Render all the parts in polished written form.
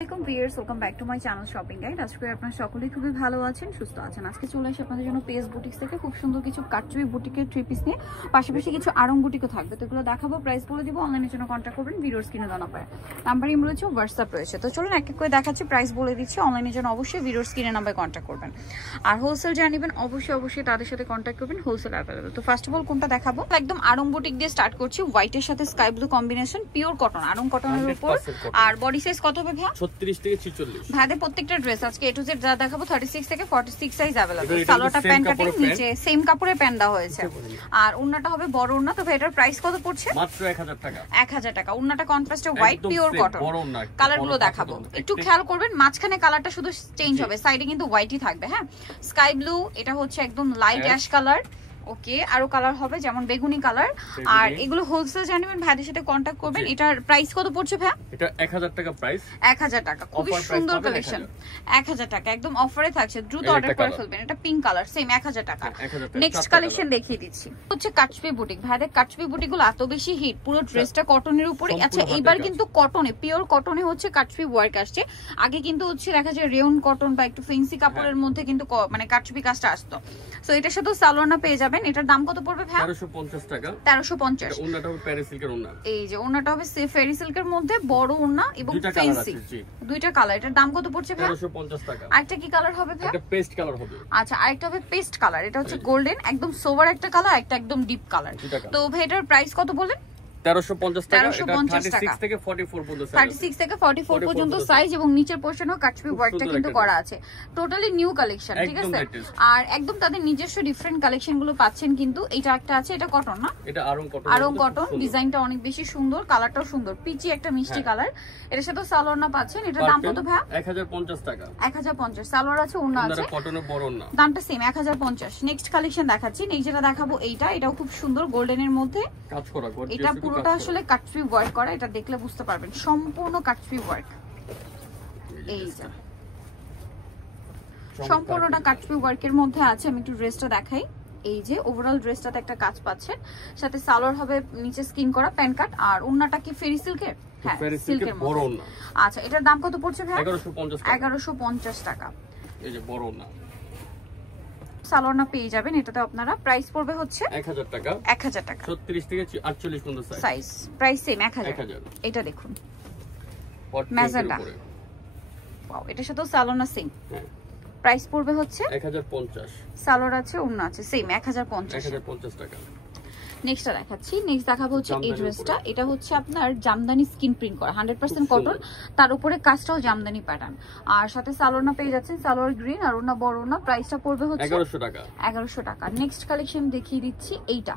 Welcome back to my channel shopping guide. আজকে আপনারা সকলেই খুবই ভালো আছেন, সুস্থ আছেন। আজকে চলে আসি আপনাদের জন্য পেজ বুটিক্স থেকে খুব সুন্দর কিছু কাটচুপি বুটিকের থ্রি পিস নিয়ে, পাশাপাশি কিছু আড়ং বুটিকও থাকবে। তো এগুলো দেখাবো, প্রাইস বলে দিব। অনলাইনের জন্য কন্ট্যাক্ট করবেন, ভিডিওর স্ক্রিনে দেওয়া নাম্বার নাম্বার ইম রয়েছে, হোয়াটসঅ্যাপ রয়েছে। তো চলুন এক এক করে দেখাচ্ছি, প্রাইস বলে দিচ্ছি। অনলাইনের জন্য অবশ্যই ভিডিওর স্ক্রিনে নাম্বারে কন্ট্যাক্ট করবেন, আর হোলসেল যারা নেবেন অবশ্যই তাদের সাথে কন্ট্যাক্ট করবেন, হোলসেল অ্যাভেলেবল। তো ফার্স্ট অফ অল কোনটা দেখাবো, একদম আড়ং বুটিক দিয়ে স্টার্ট করছি। হোয়াইটের সাথে sky blue combination, pure cotton, আড়ং কটনের উপর। আর বডি সাইজ কত হবে ভাইয়া? 36 থেকে 46। ভাইদের প্রত্যেকটা ড্রেস আজকে এ টু জেড যা দেখাবো 36 থেকে 46 সাইজ अवेलेबल। সালোয়ারটা প্যান্ট কাটিং, নিচে সেম কাপড়ে প্যান্ট দেওয়া হয়েছে, আর ওন্নাটা হবে বড় ওন্না। তো এটার প্রাইস কত পড়ছে? মাত্র 1000 টাকা। 1000 টাকা। ওন্নাটা কন্ট্রাস্টে হোয়াইট পিওর কটন। কালারগুলো দেখাবো, একটু খেয়াল করবেন, মাঝখানে কালারটা শুধু চেঞ্জ হবে, সাইডে কিন্তু হোয়াইটই থাকবে। হ্যাঁ, স্কাই ব্লু, এটা হচ্ছে একদম লাইট অ্যাশ কালার। ওকে, আরো কালার হবে যেমন বেগুনি কালার। আর এগুলো হোলসেল জানেন, ভাইদের সাথে কন্টাক্ট করবেন। এটার প্রাইস কত পড়ছে ভাই? এটা 1000 টাকা প্রাইস। 1000 টাকা, খুবই সুন্দর কালেকশন। 1000 টাকা একদম অফারে থাকছে, দ্রুত অর্ডার করে ফেলবেন। এটা পিঙ্ক কালার, সেম 1000 টাকা। নেক্সট কালেকশন দেখিয়ে দিচ্ছি, হচ্ছে কাটচুপি বুটিক। ভাইদের কাটচুপি বুটিক গুলো এত বেশি হিট, পুরো ড্রেসটা কটনের উপরে। আচ্ছা, এইবার কিন্তু কটনে, পিওর কটনে হচ্ছে কাটচুপি ওয়ার্ক আসছে। আগে কিন্তু হচ্ছে দেখা যায় রেয়ন কটন বা একটু ফেন্সি কাপড়ের মধ্যে কিন্তু মানে কাটচুপি কাজটা আসতো। সো এটার সাথে সালোয়ারটা পেয়ে যাবেন। এটার দাম কত পড়বে ভাই? 1350 টাকা। 1350। ওন্নাটা হবে প্যারি সিল্কের ওন্না। এই যে ওন্নাটা হবে ফেরি সিল্কের মধ্যে বড় ওন্না এবং ফেন্সি, দুইটা কালার। এটার দাম কত পড়ছে ভাই? 1350 টাকা। আরেকটা কি কালার হবে ভাই? এটা পেস্ট কালার হবে। আচ্ছা, আরেকটা হবে পেস্ট কালার। এটা হচ্ছে গোল্ডেন, একদম সোভার একটা কালার, একটা একদম ডিপ কালার। তো ভাই এটার প্রাইস কত বলেন? 1350 টাকা। এটা 1350 36 থেকে 44 পর্যন্ত সাইজ। 36 থেকে 44 পর্যন্ত সাইজ, এবং নিচের পোরশনও কাটচুপি ওয়ার্কটা কিন্তু করা আছে। টোটালি নিউ কালেকশন, ঠিক আছে? আর একদম তাদের নিজস্ব ডিফারেন্ট কালেকশন গুলো পাচ্ছেন কিন্তু। এটা একটা আছে, এটা কটন না? এটা আরং কটন। আরং কটন, ডিজাইনটা অনেক বেশি সুন্দর, কালারটাও সুন্দর, পিচি একটা মিষ্টি কালার। এর সাথে সালোয়ার না পাচ্ছেন। এটার দাম কত ভাই? 1050 টাকা। 1050। সালোয়ার আছে, ওন্না আছে, কটনের বড় ওন্না, দামটা সেম 1050। নেক্সট কালেকশন দেখাচ্ছি। নেক্সট যেটা দেখাবো এটাও খুব সুন্দর, গোল্ডেনের মধ্যে কাজ করা। এটা পুরোটা আসলে কাটচুপি ওয়ার্ক করা, এটা দেখলে বুঝতে পারবেন সম্পূর্ণ কাটচুপি ওয়ার্ক। এই যে সম্পূর্ণটা কাটচুপি ওয়ার্কের মধ্যে আছে। আমি একটু ড্রেসটা দেখাই। এই যে ওভারঅল ড্রেসটাতে একটা কাজ পাচ্ছেন, সাথে সালোয়ার হবে নিচে স্কিন করা প্যান্ট কাট, আর ওন্নাটা কি ফেরি সিল্কের? হ্যাঁ, সিল্কের বড় ওন্না। আচ্ছা, এটার দাম কত পড়ছে ভাই? 1150 টাকা। এই যে বড় ওন্না, সালোয়ার না পেয়ে যাবেন। এটাতে আপনারা প্রাইস পড়বে হচ্ছে 1000 টাকা। 1000 টাকা। 36 থেকে 48 পর্যন্ত সাইজ, প্রাইস সেম 1000। এটা দেখুন ম্যাজেন্টা, ওয়াও, এটার সাথে সালোয়ার না সেম। হ্যাঁ, প্রাইস পড়বে হচ্ছে 1050। সালোয়ার আছে, ওন্না আছে, সেম 1050 টাকা। নেক্সটটা দেখাচ্ছি। নেক্সট দেখাবো হচ্ছে এই ড্রেসটা। এটা হচ্ছে আপনার জামদানি স্কিন প্রিন্ট করা, 100% কটন, তার উপরে কাজটাও জামদানি প্যাটার্ন, আর সাথে সালোয়ারটা পেয়ে যাচ্ছেন সালোয়ার গ্রিন, আর ওন্না বড় ওন্না। প্রাইসটা পড়বে হচ্ছে 1100 টাকা। 1100 টাকা। নেক্সট কালেকশন দেখিয়ে দিচ্ছি এইটা।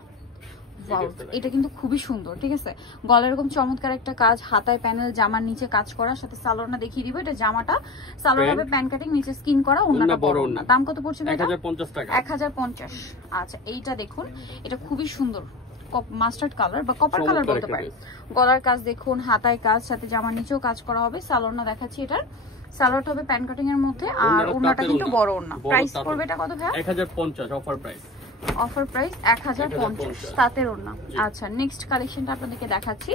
ওয়াও, এটা কিন্তু খুবই সুন্দর, ঠিক আছে? গলার এরকম চমৎকার একটা কাজ, হাতায় প্যানেল, জামার নিচে কাজ করা, সাথে সালোয়ারটা দেখিয়ে দিব। এটা জামাটা সালোয়ার হবে প্যান্ট কাটিং, নিচে স্কিন করা, ওন্নাটা বড় ওন্না। দাম কত পড়ছে? 1050 টাকা। 1050। আচ্ছা, এইটা দেখুন, এটা খুবই সুন্দর, মাস্টার্ড কালার বা কপার কালার বলতে পারে। গলার কাজ দেখুন, হাতায় কাজ, সাথে জামার নিচেও কাজ করা হবে। সালোয়ারটা দেখাচ্ছি, এটার সালোয়ারটা হবে প্যান্ট কাটিং এর মধ্যে, আর ওন্নাটা কিন্তু বড় ওন্না। প্রাইস পড়বে এটা কত ভাই? 1050 অফার প্রাইস। অফার প্রাইস 1050, তাতের ওন্না। আচ্ছা, নেক্সট কালেকশনটা আপনাদেরকে দেখাচ্ছি।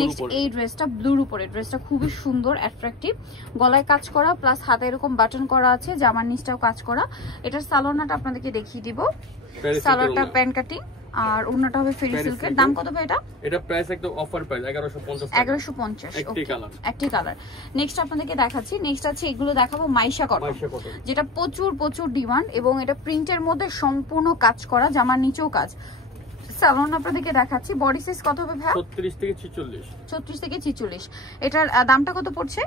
নেক্সট এই ড্রেসটা ব্লুর উপরে, ড্রেসটা খুবই সুন্দর, অ্যাট্রাকটিভ, গলায় কাজ করা প্লাস হাতে এরকম বাটন করা আছে, জামার নিচটাও কাজ করা। এটার সালোয়ারটা আপনাদেরকে দেখিয়ে দিব। সালোয়ারটা প্যান্ট কাটিং, আর ওন্নাটা হবে ফেরি সিল্কের। দাম কত ভাই এটা? এটা প্রাইস একদম অফার প্রাইস 1150 টাকা। 1150, একটি কালার। নেক্সট আপনাদেরকে দেখাচ্ছি। নেক্সট আছে, এগুলো দেখাবো মাইশা কটন, যেটা প্রচুর ডিমান্ড, এবং এটা প্রিন্টের মধ্যে সম্পূর্ণ কাজ করা, জামার নিচেও কাজ। সালোয়ার আপনাদেরকে দেখাচ্ছি। বডি সাইজ কত হবে ভাই? 36 থেকে 46। 36 থেকে 46। এটার দামটা কত পড়ছে?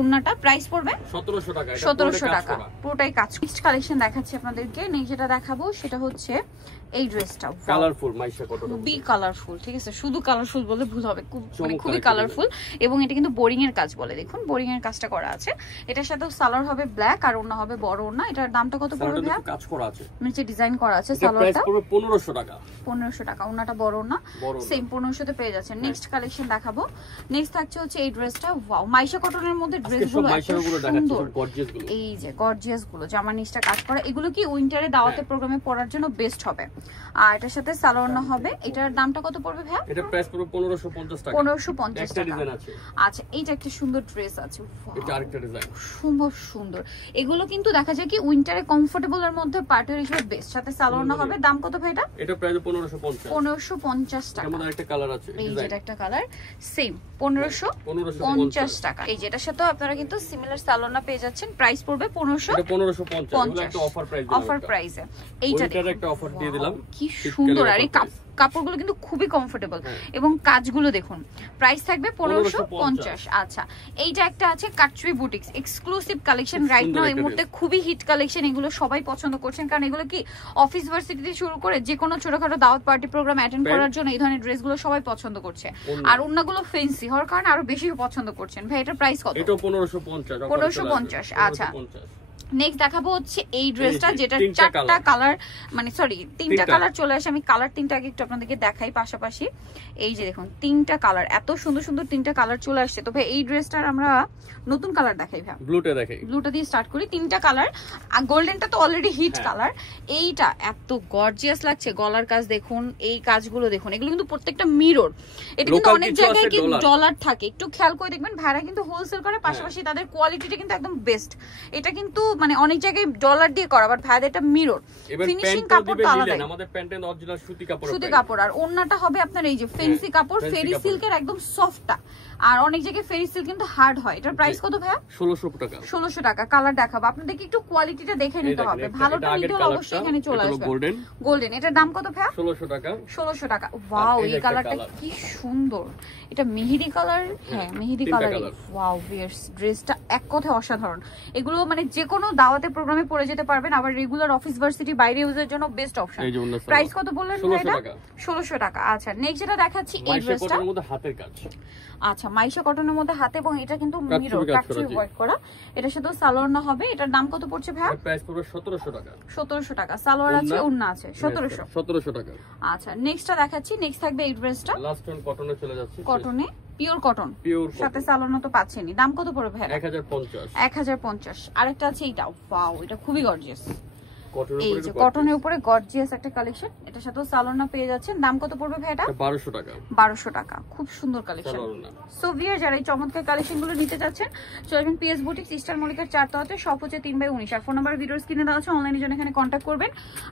ওন্নাটা প্রাইস পড়বে 1700 টাকা। 1700 টাকা, পুরোটাই কাজ। নেক্সট কালেকশন দেখাচ্ছি আপনাদেরকে। নেক্সট যেটা দেখাবো সেটা হচ্ছে এই ড্রেসটা, কালারফুল মাইশা কটন, খুবই কালারফুল, ঠিক আছে? শুধু কালারফুল বলে ভুল হবে, মানে খুবই কালারফুল, এবং এটা কিন্তু বোরিং এর কাজ বলে। দেখুন বোরিং এর কাজটা করা আছে। এটার সাথে সালোয়ার হবে ব্ল্যাক, আর ওন্না হবে বড় ওন্না। এটার দামটা কত পড়বে ভাই? কাজ করা আছে, নিচে ডিজাইন করা আছে। সালোয়ারটা পড়বে 1500 টাকা। 1500 টাকা। ওন্নাটা বড় ওন্না, সেম 1500 তে পেয়ে যাচ্ছেন। নেক্সট কালেকশন দেখাবো। নেক্সট থাকছে হচ্ছে এই ড্রেসটা। ওয়াও, মাইশা কটনের মধ্যে ড্রেসগুলো এত সুন্দর, গর্জিয়াস গুলো, এই যে গর্জিয়াস গুলো জামা নিচটা কাজ করা, এগুলো কি উইন্টারে দাওয়াতে প্রোগ্রামে পরার জন্য বেস্ট হবে। আর এটার সাথে সালোয়ার হবে। এটার দামটা কত পড়বে ভাইয়া? এটা প্রাইস পড়বে 1550 টাকা। 1550 টাকা। ডিজাইন আছে। আচ্ছা এইটা একটা সুন্দর ড্রেস আছে, এটা আরেকটা ডিজাইন, সুন্দর সুন্দর। এগুলো কিন্তু দেখা যায় কি উইন্টারে কমফোর্টেবল এর মধ্যে পার্টির হিসেবে বেস্ট। সাথে সালোয়ার হবে। দাম কত ভাই এটা? এটা প্রাইস 1550। 1550 টাকা। এর মধ্যে একটা কালার আছে, এই যেটা একটা কালার সেম 1550 টাকা। এই যেটার সাথে আপনারা কিন্তু সিমিলার সালোয়ার পেয়ে যাচ্ছেন। প্রাইস পড়বে 1550 একটা অফার প্রাইস, অফার প্রাইসে। এইটা একটা অফার দিয়ে দিলাম, কি সুন্দর। আর এই কাপড়গুলো কিন্তু খুবই কমফোর্টেবল এবং কাজগুলো দেখুন। প্রাইস থাকবে 1550। আচ্ছা এইটা একটা আছে কাটচুই boutiques exclusive collection, right now এই মুহূর্তে খুবই হিট কালেকশন। এগুলো সবাই পছন্দ করছেন কারণ এগুলো কি অফিস ভার্সিটি থেকে শুরু করে যে কোনো ছোটখাটো দাওয়াত পার্টি প্রোগ্রাম অ্যাটেন্ড করার জন্য এই ধরনের ড্রেসগুলো সবাই পছন্দ করছে। আর ওন্নাগুলো ফ্যান্সি হওয়ার কারণে আরো বেশি পছন্দ করছেন। ভাই এটার প্রাইস কত? এটা 1550। 1550। আচ্ছা নেক্সট দেখাবো হচ্ছে এই ড্রেসটা, যেটা চারটা কালার, মানে সরি তিনটা কালার চলে আসে। আমি কালার তিনটা আগে একটু আপনাদেরকে দেখাই পাশাপাশি। এই যে দেখুন তিনটা কালার, এত সুন্দর সুন্দর তিনটা কালার চলে আসছে। তো ভাই এই ড্রেসটার আমরা নতুন কালার দেখাই ভাই, ব্লুটা দেখাই, ব্লুটা দিয়ে স্টার্ট করি। তিনটা কালার, গোল্ডেনটা তো অলরেডি হিট কালার। এইটা এত গর্জিয়াস লাগছে, গলার কাজ দেখুন, এই কাজগুলো দেখুন, এগুলো কিন্তু প্রত্যেকটা মিরর। এটা কিন্তু অনেক জায়গায় কি ডলার থাকে, একটু খেয়াল করে দেখবেন। ভাড়া কিন্তু হোলসেল করে, পাশাপাশি তাদের কোয়ালিটিটা কিন্তু একদম বেস্ট। এটা কিন্তু মানে অনেক জায়গায় ডলার দিয়ে করা, বাট ভাইদের এটা মিরর ফিনিশিং। কাপড় তো আলাদা, আমাদের প্যান্টের অরিজিনাল সুতি কাপড়, সুতি কাপড়। আর ওন্নাটা হবে আপনার এই যে ফেন্সি কাপড়, ফেরি সিল্কের একদম সফটটা। আর অনেক জায়গায় ফেরি সিল্ক কিন্তু হার্ড হয়। এটার প্রাইস কত ভাইয়া? 1600 টাকা। 1600 টাকা। কালার দেখাবো আপনাদেরকে, একটু কোয়ালিটিটা দেখে নিতে হবে। ভালোটা নিতে হলে অবশ্যই এখানে চলে আসবে। গোল্ডেন, এটার দাম কত ভাইয়া? 1600 টাকা। 1600 টাকা। ওয়াও এই কালারটা কি সুন্দর, এটা মেহেদি কালার। হ্যাঁ মেহেদি কালার। ওয়াও ভিউয়ার্স ড্রেসটা এক কথায় অসাধারণ। এগুলো মানে যে কোনো দাওয়াতে প্রোগ্রামে পরে যেতে পারবেন, আবার রেগুলার অফিস ভার্সিটি বাইরে ইউজের জন্য বেস্ট অপশন। প্রাইস কত বললেন ভাই এটা? 1600 টাকা। আচ্ছা নেক্সট যেটা দেখাচ্ছি এই ড্রেসটা মধ্যে হাতের কাজ। আচ্ছা মাইশা কটনের মধ্যে হাতে, এবং এটা কিন্তু মিরর কাটচুই ওয়ার্ক করা। এটার সাথে সালোয়ার না হবে। এটার দাম কত পড়ছে ভাই? প্রাইস পড়বে 1700 টাকা। 1700 টাকা। সালোয়ার আছে, ওন্না আছে 1700 টাকা। আচ্ছা নেক্সটটা দেখাচ্ছি। নেক্সট থাকবে এই ড্রেসটা, লাস্ট ওয়ান কটনে চলে যাচ্ছে। কটনে পিওর কটন, সাথে সালোয়ার তো পাচ্ছেনই। দাম কত পড়বে ভাই? 1050। 1050। আরেকটা আছে এইটা, ওয়াও এটা খুবই গর্জিয়াস। এই যে কটনের উপরে গর্জিয়াস একটা কালেকশন, এটার সাথে সালোয়ার পেয়ে যাচ্ছেন। দাম কত পড়বে ভাই এটা? 1200 টাকা। 1200 টাকা। খুব সুন্দর কালেকশন। সো ভিউয়ার যারা এই চমৎকার কালেকশনগুলো নিতে যাচ্ছেন চলে আসবেন পিএস বুটিক্স, ইস্টার মল্লিকার 4 তলাতে, শপ হচ্ছে 3/19। আর ফোন নাম্বার ভিডিওর স্ক্রিনে দেওয়া আছে, অনলাইনের জন্য এখানে কন্ট্যাক্ট করবেন।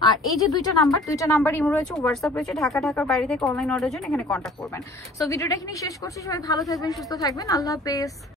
আর এই যে দুইটা নাম্বার ইমো রয়েছে, হোয়াটসঅ্যাপ রয়েছে। ঢাকার বাইরে থেকে অনলাইন অর্ডারের জন্য এখানে কন্ট্যাক্ট করবেন। সো ভিডিওটা এখানে শেষ করছি। সবাই ভালো থাকবেন, সুস্থ থাকবেন। আল্লাহ হাফেজ।